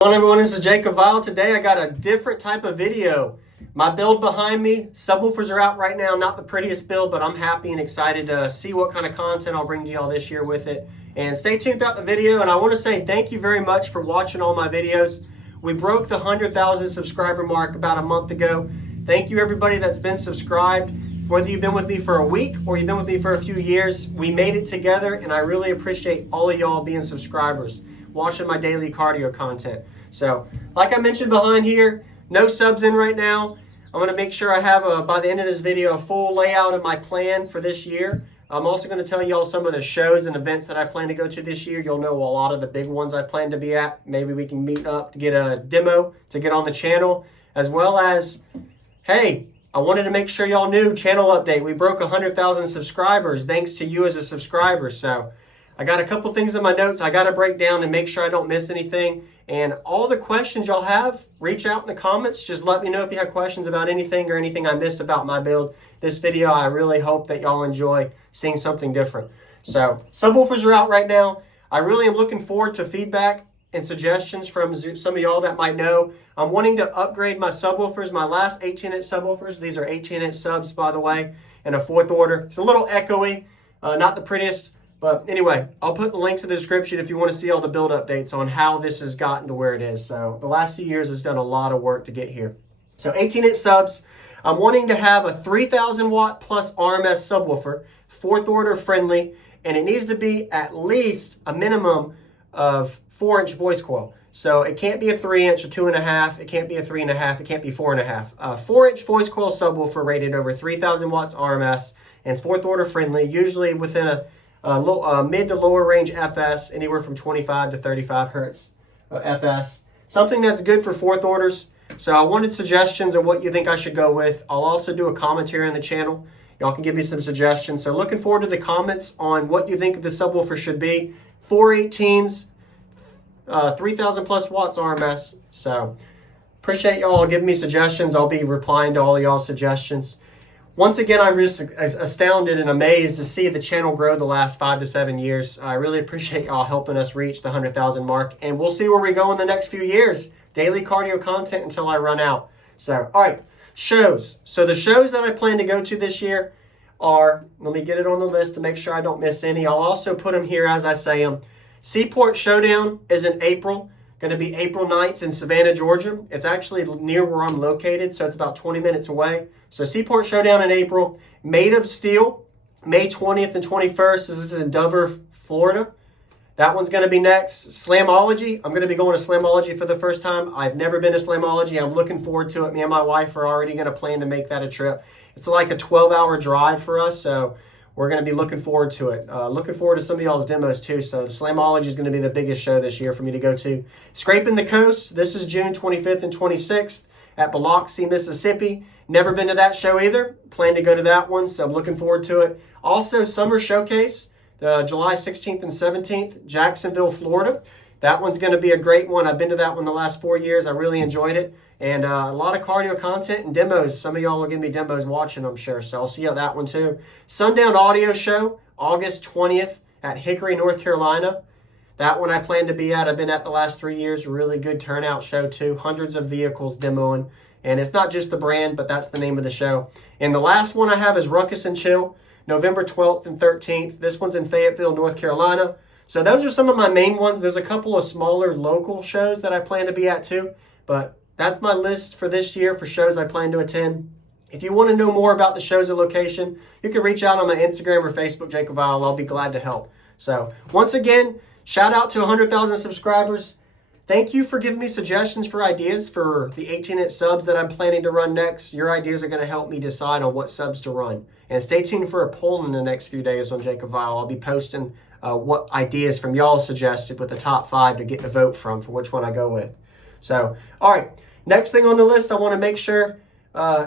Hello everyone, this is JacobViral. Today I got a different type of video. My build behind me, subwoofers are out right now. Not the prettiest build, but I'm happy and excited to see what kind of content I'll bring to y'all this year with it. And stay tuned throughout the video. And I want to say thank you very much for watching all my videos. We broke the 100,000 subscriber mark about a month ago. Thank you everybody that's been subscribed. Whether you've been with me for a week or you've been with me for a few years, we made it together, and I really appreciate all of y'all being subscribers, watching my daily cardio content. So, like I mentioned behind here, no subs in right now. I'm going to make sure I have, by the end of this video, a full layout of my plan for this year. I'm also going to tell y'all some of the shows and events that I plan to go to this year. You'll know a lot of the big ones I plan to be at. Maybe we can meet up to get a demo to get on the channel, as well as, hey, I wanted to make sure y'all knew, channel update. We broke 100,000 subscribers thanks to you as a subscriber. So I got a couple things in my notes I got to break down and make sure I don't miss anything. And all the questions y'all have, reach out in the comments. Just let me know if you have questions about anything or anything I missed about my build. This video, I really hope that y'all enjoy seeing something different. So subwoofers are out right now. I really am looking forward to feedback and suggestions from some of y'all that might know. I'm wanting to upgrade my subwoofers, my last 18-inch subwoofers. These are 18-inch subs, by the way, and a fourth order. It's a little echoey, not the prettiest, but anyway, I'll put the links in the description if you want to see all the build updates on how this has gotten to where it is. So the last few years has done a lot of work to get here. So 18-inch subs. I'm wanting to have a 3,000 watt plus RMS subwoofer, fourth order friendly, and it needs to be at least a minimum of 4-inch voice coil. So it can't be a 3-inch, a 2.5, it can't be a 3.5, it can't be 4.5. A 4-inch voice coil subwoofer rated over 3,000 watts RMS and fourth order friendly, usually within a mid to lower range FS, anywhere from 25 to 35 hertz FS. Something that's good for fourth orders. So I wanted suggestions of what you think I should go with. I'll also do a commentary on the channel. Y'all can give me some suggestions. So looking forward to the comments on what you think the subwoofer should be. 418s, 3,000 plus watts RMS. So appreciate y'all giving me suggestions. I'll be replying to all y'all's suggestions. Once again, I'm just astounded and amazed to see the channel grow the last 5 to 7 years. I really appreciate y'all helping us reach the 100,000 mark, and we'll see where we go in the next few years. Daily cardio content until I run out. So, all right, shows. So the shows that I plan to go to this year are, let me get it on the list to make sure I don't miss any. I'll also put them here as I say them. Seaport Showdown is in April. Going to be April 9th in Savannah, Georgia. It's actually near where I'm located, so it's about 20 minutes away. So Seaport Showdown in April. Made of Steel, May 20th and 21st. This is in Dover, Florida. That one's going to be next. Slamology. I'm going to be going to Slamology for the first time. I've never been to Slamology. I'm looking forward to it. Me and my wife are already going to plan to make that a trip. It's like a 12-hour drive for us, so we're going to be looking forward to it. Looking forward to some of y'all's demos too. So Slamology is going to be the biggest show this year for me to go to. Scrapin the Coast. This is June 25th and 26th at Biloxi, Mississippi. Never been to that show either. Plan to go to that one, so I'm looking forward to it. Also, Summer Showcase, July 16th and 17th, Jacksonville, Florida. That one's going to be a great one. I've been to that one the last 4 years. I really enjoyed it. And a lot of cardio content and demos. Some of y'all will give me demos watching, I'm sure. So I'll see you at that one too. Sundown Audio Show, August 20th at Hickory, North Carolina. That one I plan to be at. I've been at the last 3 years. Really good turnout show too. Hundreds of vehicles demoing. And it's not just the brand, but that's the name of the show. And the last one I have is Ruckus and Chill, November 12th and 13th. This one's in Fayetville, North Carolina. So those are some of my main ones. There's a couple of smaller local shows that I plan to be at too. But that's my list for this year for shows I plan to attend. If you want to know more about the shows or location, you can reach out on my Instagram or Facebook, JacobViral. I'll be glad to help. So once again, shout out to 100,000 subscribers. Thank you for giving me suggestions for ideas for the 18-inch subs that I'm planning to run next. Your ideas are going to help me decide on what subs to run. And stay tuned for a poll in the next few days on JacobViral. I'll be posting what ideas from y'all suggested with the top 5 to get the vote from for which one I go with. So, all right. Next thing on the list I want to make sure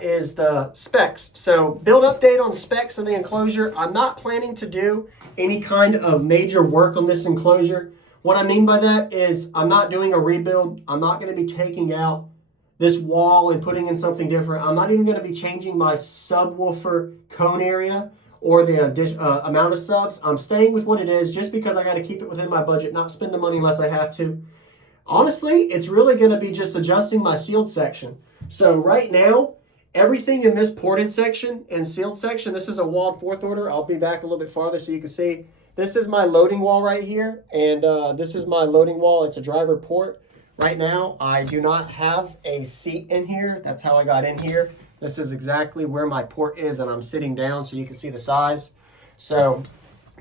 is the specs. So build update on specs of the enclosure. I'm not planning to do any kind of major work on this enclosure. What I mean by that is I'm not doing a rebuild. I'm not going to be taking out this wall and putting in something different. I'm not even going to be changing my subwoofer cone area or the amount of subs. I'm staying with what it is just because I got to keep it within my budget, not spend the money unless I have to. Honestly, it's really going to be just adjusting my sealed section. So right now, everything in this ported section and sealed section, this is a walled fourth order. I'll be back a little bit farther so you can see. This is my loading wall right here, and this is my loading wall. It's a driver port. Right now, I do not have a seat in here. That's how I got in here. This is exactly where my port is, and I'm sitting down so you can see the size. So,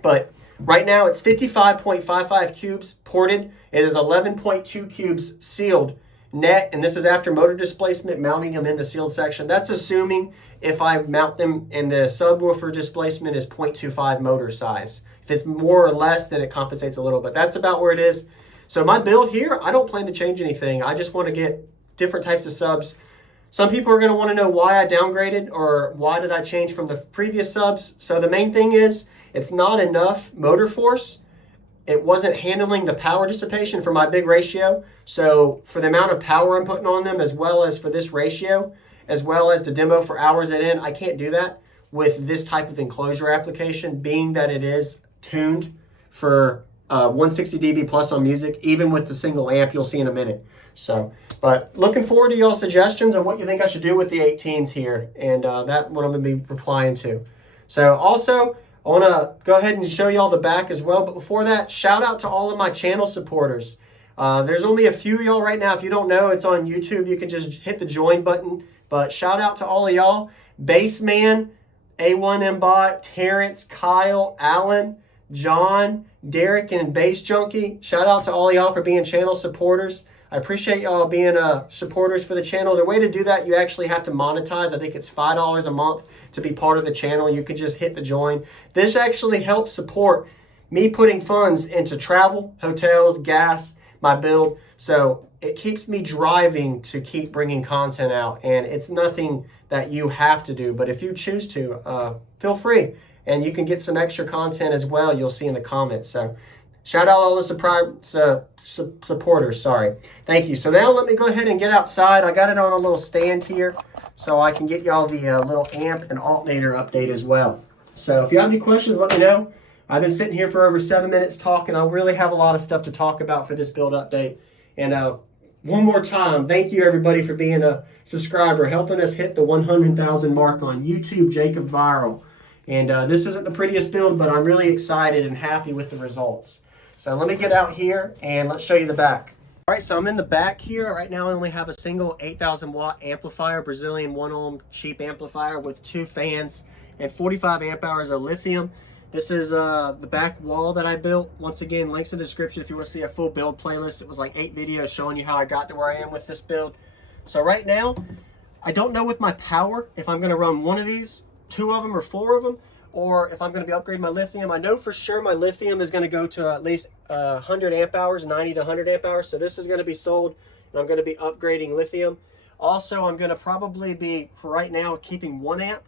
but right now it's 55.55 cubes ported. It is 11.2 cubes sealed net, and this is after motor displacement, mounting them in the sealed section. That's assuming if I mount them and the subwoofer displacement is 0.25 motor size. If it's more or less, then it compensates a little, but that's about where it is. So my build here, I don't plan to change anything. I just want to get different types of subs. Some people are going to want to know why I downgraded or why did I change from the previous subs. So the main thing is it's not enough motor force. It wasn't handling the power dissipation for my big ratio. So for the amount of power I'm putting on them, as well as for this ratio, as well as the demo for hours at end, I can't do that with this type of enclosure application, being that it is tuned for 160 dB plus on music, even with the single amp you'll see in a minute. So, but looking forward to y'all suggestions on what you think I should do with the 18s here, and that's what I'm going to be replying to. So also, I want to go ahead and show y'all the back as well, but before that, shout out to all of my channel supporters. There's only a few of y'all right now. If you don't know, it's on YouTube. You can just hit the join button, but shout out to all of y'all. Bassman, A1MBot, Terrence, Kyle, Alan, John, Derek, and Bass Junkie. Shout out to all y'all for being channel supporters. I appreciate y'all being supporters for the channel. The way to do that, you actually have to monetize. I think it's $5 a month to be part of the channel. You can just hit the join. This actually helps support me putting funds into travel, hotels, gas, my build. So it keeps me driving to keep bringing content out. And it's nothing that you have to do. But if you choose to, feel free. And you can get some extra content as well, you'll see in the comments. So shout out all the supporters, sorry. Thank you. So now let me go ahead and get outside. I got it on a little stand here so I can get y'all the little amp and alternator update as well. So if you have any questions, let me know. I've been sitting here for over 7 minutes talking. I really have a lot of stuff to talk about for this build update. And one more time, thank you everybody for being a subscriber, helping us hit the 100,000 mark on YouTube, JacobViral. And this isn't the prettiest build, but I'm really excited and happy with the results. So let me get out here and let's show you the back. All right, so I'm in the back here. Right now I only have a single 8,000 watt amplifier, Brazilian 1 ohm cheap amplifier with 2 fans and 45 amp hours of lithium. This is the back wall that I built. Once again, links in the description if you want to see a full build playlist. It was like 8 videos showing you how I got to where I am with this build. So right now, I don't know with my power if I'm going to run one of these, 2 of them or 4 of them, or if I'm going to be upgrading my lithium. I know for sure my lithium is going to go to at least 100 amp hours, 90 to 100 amp hours. So this is going to be sold, and I'm going to be upgrading lithium. Also, I'm going to probably be, for right now, keeping 1 amp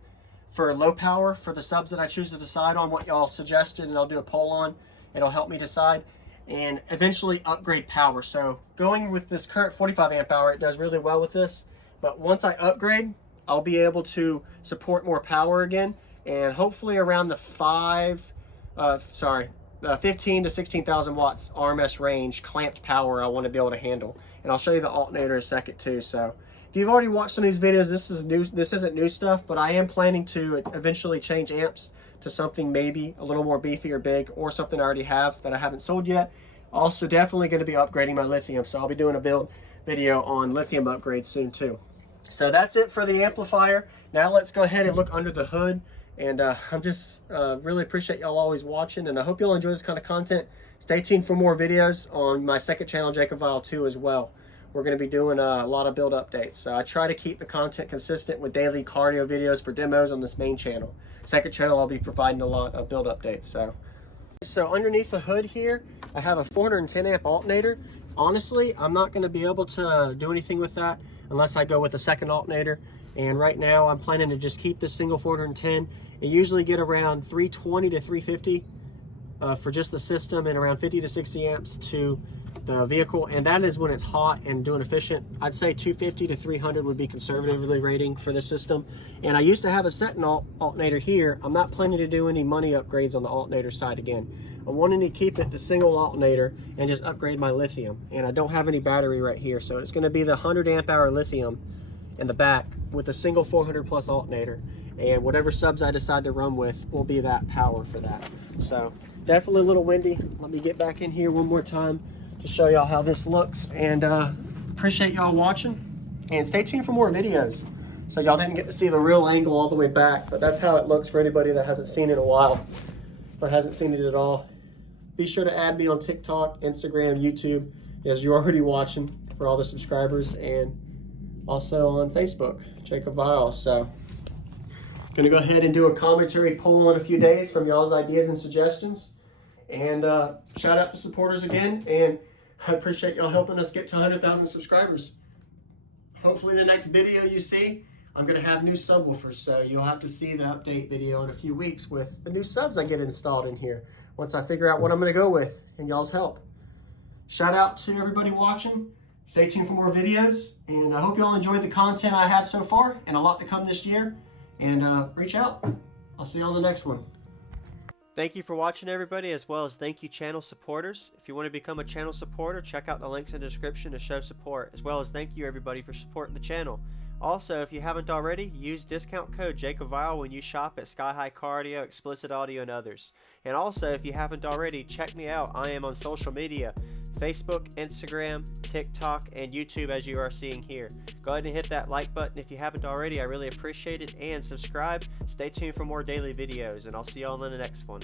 for low power for the subs that I choose to decide on what y'all suggested, and I'll do a poll on. It'll help me decide, and eventually upgrade power. So going with this current 45 amp hour, it does really well with this. But once I upgrade, I'll be able to support more power again, and hopefully around the 15 to 16,000 watts RMS range clamped power I want to be able to handle. And I'll show you the alternator in a second too. So if you've already watched some of these videos, this is new. This isn't new stuff, but I am planning to eventually change amps to something maybe a little more beefy or big, or something I already have that I haven't sold yet. Also definitely going to be upgrading my lithium, so I'll be doing a build video on lithium upgrades soon too. So that's it for the amplifier. Now let's go ahead and look under the hood. And I'm just really appreciate y'all always watching, and I hope y'all enjoy this kind of content. Stay tuned for more videos on my second channel, JacobViral 2 as well. We're going to be doing a lot of build updates. So I try to keep the content consistent with daily cardio videos for demos on this main channel. Second channel, I'll be providing a lot of build updates. So underneath the hood here, I have a 410 amp alternator. Honestly, I'm not going to be able to do anything with that unless I go with a second alternator. And right now I'm planning to just keep this single 410. It usually get around 320 to 350 for just the system, and around 50 to 60 amps to the vehicle, and that is when it's hot and doing efficient. I'd say 250 to 300 would be conservatively rating for the system. And I used to have a Sentinel alternator here. I'm not planning to do any money upgrades on the alternator side again. I'm wanting to keep it to single alternator and just upgrade my lithium. And I don't have any battery right here, so it's going to be the 100 amp hour lithium in the back with a single 400 plus alternator, and whatever subs I decide to run with will be that power for that. So definitely a little windy. Let me get back in here one more time to show y'all how this looks, and appreciate y'all watching, and stay tuned for more videos. So y'all didn't get to see the real angle all the way back, but that's how it looks for anybody that hasn't seen it in a while or hasn't seen it at all. Be sure to add me on TikTok, Instagram, YouTube, as you're already watching, for all the subscribers, and also on Facebook, JacobViral. So gonna go ahead and do a commentary poll in a few days from y'all's ideas and suggestions. And shout out to supporters again, and I appreciate y'all helping us get to 100,000 subscribers. Hopefully the next video you see, I'm gonna have new subwoofers, so you'll have to see the update video in a few weeks with the new subs I get installed in here once I figure out what I'm gonna go with and y'all's help. Shout out to everybody watching. Stay tuned for more videos, and I hope y'all enjoyed the content I have so far, and a lot to come this year. And reach out. I'll see you on the next one. Thank you for watching, everybody, as well as thank you channel supporters. If you want to become a channel supporter, check out the links in the description to show support, as well as thank you everybody for supporting the channel. Also, if you haven't already, use discount code JacobViral when you shop at Sky High Cardio, Xplicit Audio, and others. And also, if you haven't already, check me out. I am on social media, Facebook, Instagram, TikTok, and YouTube, as you are seeing here. Go ahead and hit that like button if you haven't already. I really appreciate it. And subscribe. Stay tuned for more daily videos, and I'll see y'all in the next one.